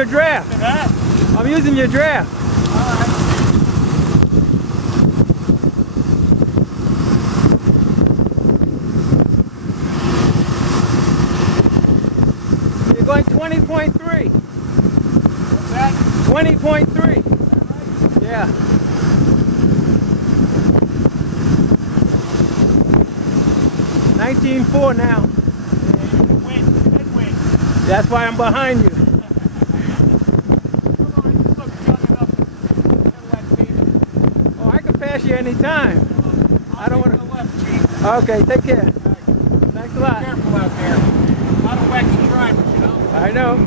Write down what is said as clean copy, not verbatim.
your draft. I'm using your draft. All right. You're going 20.3. What's that? 20.3. Yeah. $19.4 now. Headwind. That's why I'm behind you. Come on, just look young enough to Cadillac baby. Oh, I can pass you anytime. I don't want to. Left, Chief. Okay, take care. Right. Thanks a lot. Careful out there. A lot of wacky drivers, you know. I know.